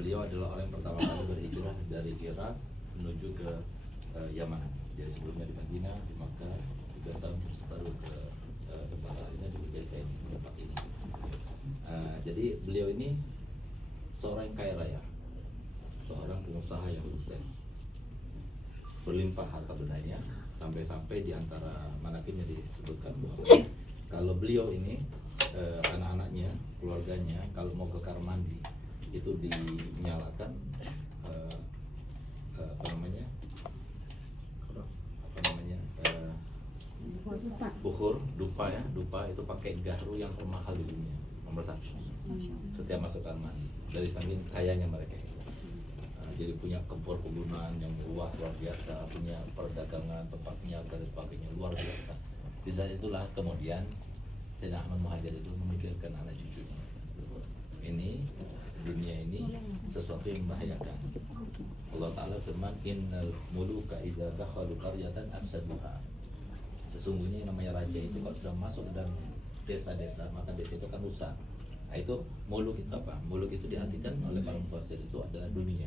Beliau adalah orang yang pertama kali berhijrah dari Irak menuju ke Yaman. Dia sebelumnya di Madinah, di Makkah, juga sampai baru ke tempat lainnya di Uzaisah ini, tempat ini. Jadi beliau ini seorang yang kaya raya, seorang pengusaha yang sukses, berlimpah harta bendanya, sampai-sampai di antara manakibnya disebutkan bahwa kalau beliau ini anak-anaknya, keluarganya kalau mau ke kamar mandi itu dinyalakan bukhur, dupa ya, dupa itu pakai gahru yang termahal di dunia, nomor 1 setiap masuk kamar mandi, dari saking kayanya mereka. Jadi punya kebunan yang luas luar biasa, punya perdagangan, tempat niaga dan sebagainya luar biasa. Di saat itulah kemudian Sayyidina Ahmad Muhajir itu memikirkan anak cucunya. Ini dunia ini sesuatu yang membahayakan. Allah Ta'ala firman, innal muluka idza dakhalu qaryatan afsaduha. Sesungguhnya yang namanya raja itu kalau sudah masuk ke dalam desa-desa, maka desa itu akan rusak. Nah itu muluk itu apa? Muluk itu diartikan oleh para mufassir itu adalah dunia.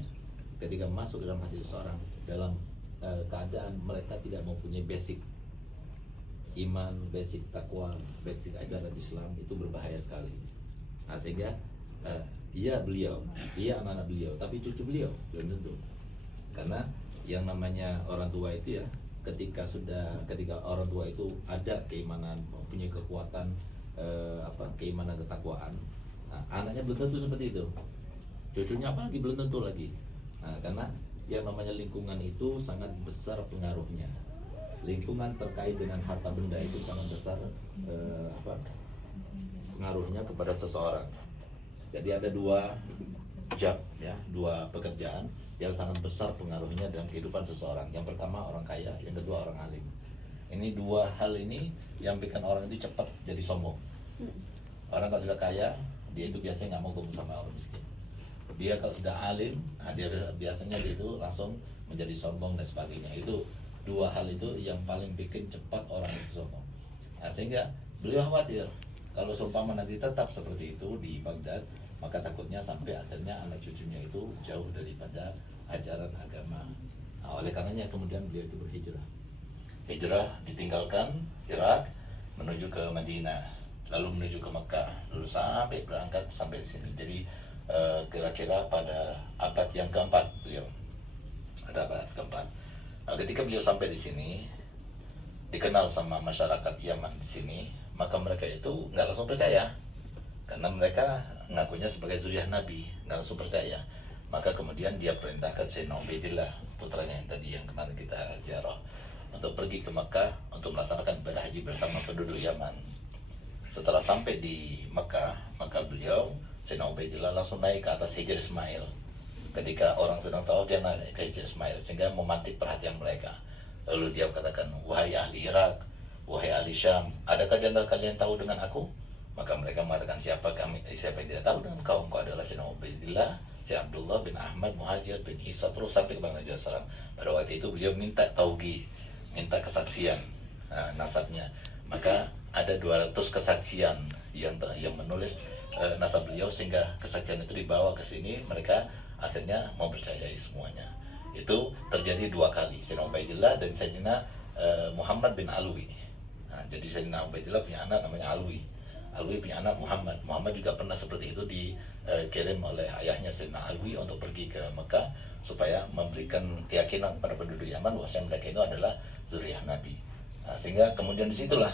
Ketika masuk ke dalam hati seseorang dalam keadaan mereka tidak mempunyai basic iman, basic takwa, basic ajaran Islam, itu berbahaya sekali. Nah sehingga iya beliau, iya anak-anak beliau, tapi cucu beliau belum tentu. Karena yang namanya orang tua itu ya, ketika orang tua itu ada keimanan, mempunyai kekuatan keimanan, ketakwaan, nah, anaknya belum tentu seperti itu, cucunya apalagi belum tentu lagi. Nah, karena yang namanya lingkungan itu sangat besar pengaruhnya. Lingkungan terkait dengan harta benda itu sangat besar pengaruhnya kepada seseorang. Jadi ada dua job ya, dua pekerjaan yang sangat besar pengaruhnya dalam kehidupan seseorang. Yang pertama orang kaya, yang kedua orang alim. Ini dua hal ini yang bikin orang itu cepat jadi sombong. Orang kalau sudah kaya, dia itu biasanya nggak mau kumpul sama orang miskin. Dia kalau sudah alim, dia biasanya dia itu langsung menjadi sombong dan sebagainya. Itu dua hal itu yang paling bikin cepat orang itu sombong. Nah, sehingga beliau khawatir kalau seumpama nanti tetap seperti itu di Baghdad, maka takutnya sampai akhirnya anak cucunya itu jauh daripada ajaran agama. Nah, oleh karenanya kemudian beliau itu berhijrah. Hijrah ditinggalkan Irak menuju ke Madinah, lalu menuju ke Mekah, lalu sampai berangkat sampai di sini. Jadi kira-kira pada abad yang keempat beliau, ada abad keempat. Nah, ketika beliau sampai di sini, dikenal sama masyarakat Yaman di sini, maka mereka itu nggak langsung percaya, karena mereka ngakunya sebagai zuriyah Nabi, nggak langsung percaya. Maka kemudian dia perintahkan Sayyidina Ubaidillah, putranya yang tadi yang kemarin kita ziarah, untuk pergi ke Mekah untuk melaksanakan ibadah haji bersama penduduk Yaman. Setelah sampai di Mekah, maka beliau Sayyidina Ubaidillah langsung naik ke atas Hijr Ismail. Ketika orang sedang tahu, dia naik ke Hijr Ismail sehingga memantik perhatian mereka. Lalu dia katakan, wahai ahli Irak, wahai ahli Syam, adakah di antara kalian tahu dengan aku? Maka mereka mengatakan, siapa yang tidak tahu dengan kau? Engkau adalah Sayyidina Ubaidillah, Sayyidina Abdullah bin Ahmad Muhajir bin Isa, terus sampai ke Nabi SAW. Pada waktu itu beliau minta taugi, minta kesaksian nasabnya. Maka ada 200 kesaksian yang menulis nasab beliau, sehingga kesaksian itu dibawa ke sini. Mereka akhirnya mau percayai semuanya. Itu terjadi 2 kali, Sayyidina Ubaidillah dan Sayyidina Muhammad bin Alwi. Nah, jadi Sayyidina Ubaidillah punya anak namanya Alwi, Alwi punya anak Muhammad. Muhammad juga pernah seperti itu dikirim oleh ayahnya Sayyidina Alwi untuk pergi ke Mekah supaya memberikan keyakinan kepada penduduk Yaman bahwa mereka itu adalah zuriyah Nabi. Nah, sehingga kemudian disitulah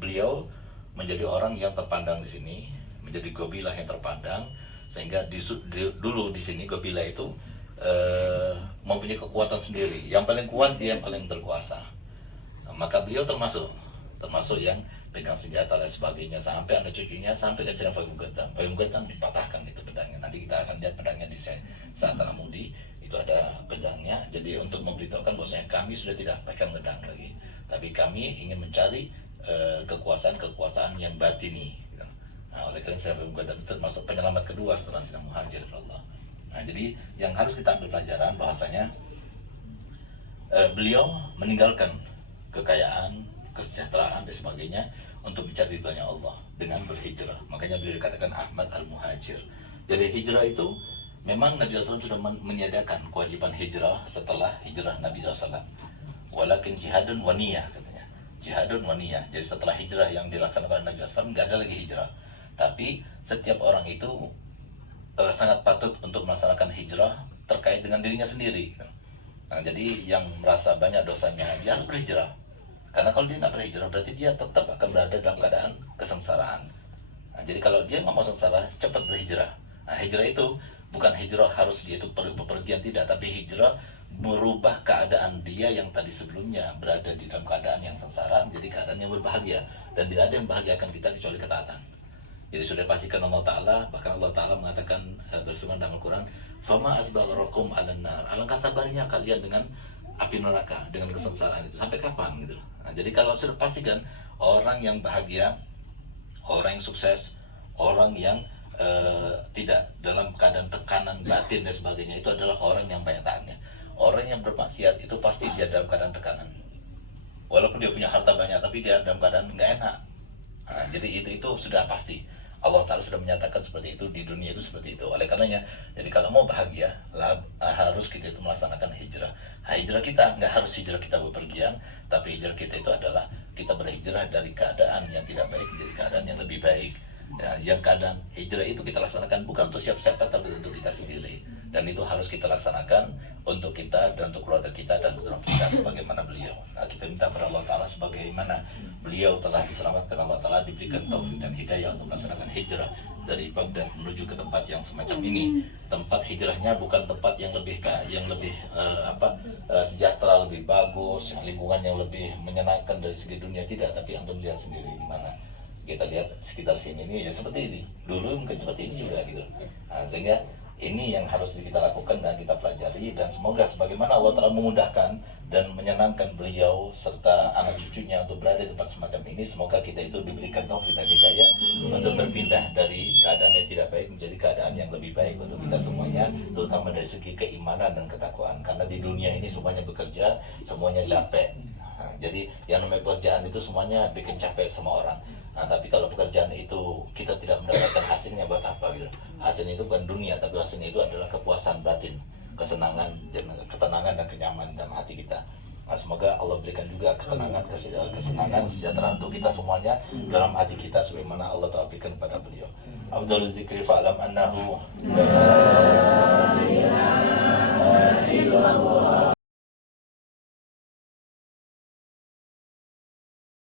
beliau menjadi orang yang terpandang di sini, menjadi gobilah yang terpandang, sehingga dulu di sini gobilah itu mempunyai kekuatan sendiri. Yang paling kuat dia yang paling berkuasa. Nah, maka beliau termasuk yang pegang senjata dan sebagainya, sampai anak cucunya sampai ke Sayyidina Fahim dipatahkan itu pedangnya. Nanti kita akan lihat pedangnya di saat Al-Mudi itu ada pedangnya. Jadi untuk memberitahukan bahwasanya kami sudah tidak pegang pedang lagi, tapi kami ingin mencari kekuasaan yang batini. Nah, oleh karena Sayyidina Fahim itu termasuk penyelamat kedua setelah Sayyidina Muhajir Allah. Nah, jadi yang harus kita ambil pelajaran bahwasanya beliau meninggalkan kekayaan, kesejahteraan dan sebagainya untuk mencari ridhonya Allah dengan berhijrah. Makanya beliau dikatakan Ahmad al-Muhajir. Jadi hijrah itu Memang Nabi SAW sudah menyediakan kewajiban hijrah setelah hijrah Nabi SAW. Walakin jihadun wa niyah katanya. Jihadun wa niyah. Jadi setelah hijrah yang dilaksanakan Nabi SAW nggak ada lagi hijrah. Tapi setiap orang itu sangat patut untuk melaksanakan hijrah terkait dengan dirinya sendiri. Nah, jadi yang merasa banyak dosanya dia harus berhijrah. Karena kalau dia nggak berhijrah berarti dia tetap akan berada dalam keadaan kesengsaraan. Nah, jadi kalau dia nggak mau sengsara, cepat berhijrah. Nah, hijrah itu bukan hijrah harus dia itu perlu bepergian, tidak, tapi hijrah merubah keadaan dia yang tadi sebelumnya berada di dalam keadaan yang sengsara menjadi keadaan yang berbahagia, dan tidak ada yang membahagiakan kita kecuali ketaatan. Jadi sudah pastikan Allah Ta'ala, bahkan Allah Ta'ala mengatakan berfirman dalam Al-Quran, "Fama asbagharakum 'alan nar." Alangkah sabarnya kalian dengan api neraka, dengan kesengsaraan itu sampai kapan gitu loh. Nah, jadi kalau sudah pastikan orang yang bahagia, orang yang sukses, orang yang tidak dalam keadaan tekanan batin dan sebagainya, itu adalah orang yang banyak taatnya. Orang yang bermaksiat itu pasti dia dalam keadaan tekanan. Walaupun dia punya harta banyak, tapi dia dalam keadaan nggak enak. Nah, jadi itu sudah pasti. Allah Ta'ala sudah menyatakan seperti itu, di dunia itu seperti itu. Oleh karenanya, jadi kalau mau bahagia, harus kita itu melaksanakan hijrah. Nah, hijrah kita nggak harus hijrah kita bepergian, tapi hijrah kita itu adalah kita berhijrah dari keadaan yang tidak baik menjadi keadaan yang lebih baik. Ya, yang keadaan hijrah itu kita laksanakan bukan untuk siapa-siapa, tapi untuk kita sendiri. Dan itu harus kita laksanakan untuk kita dan untuk keluarga kita dan untuk kita sebagaimana beliau. Nah, kita minta kepada Allah Ta'ala sebagaimana beliau telah diselamatkan, Allah Ta'ala diberikan taufik dan hidayah untuk melaksanakan hijrah dari Baghdad menuju ke tempat yang semacam ini. Tempat hijrahnya bukan tempat yang lebih sejahtera, lebih bagus, lingkungan yang lebih menyenangkan dari segi dunia, tidak, tapi antum lihat sendiri di mana. Kita lihat sekitar sini ini ya seperti ini, dulu mungkin seperti ini juga gitu. Nah, sehingga ini yang harus kita lakukan dan kita pelajari, dan semoga sebagaimana Allah telah memudahkan dan menyenangkan beliau serta anak cucunya untuk berada di tempat semacam ini, semoga kita itu diberikan taufik dan hidayah untuk berpindah dari keadaan yang tidak baik menjadi keadaan yang lebih baik untuk kita semuanya, terutama dari segi keimanan dan ketakwaan. Karena di dunia ini semuanya bekerja, semuanya capek. Nah, jadi yang namanya pekerjaan itu semuanya bikin capek sama orang. Nah, tapi kalau pekerjaan itu kita tidak mendapatkan hasilnya, buat apa gitu? Hasilnya itu bukan dunia, tapi hasilnya itu adalah kepuasan batin, kesenangan, ketenangan dan kenyamanan dalam hati kita. Nah, semoga Allah berikan juga ketenangan, kesenangan, sejahtera untuk kita semuanya dalam hati kita sebagaimana Allah telah berikan kepada beliau. Afdhalul dzikri fa'lam annahu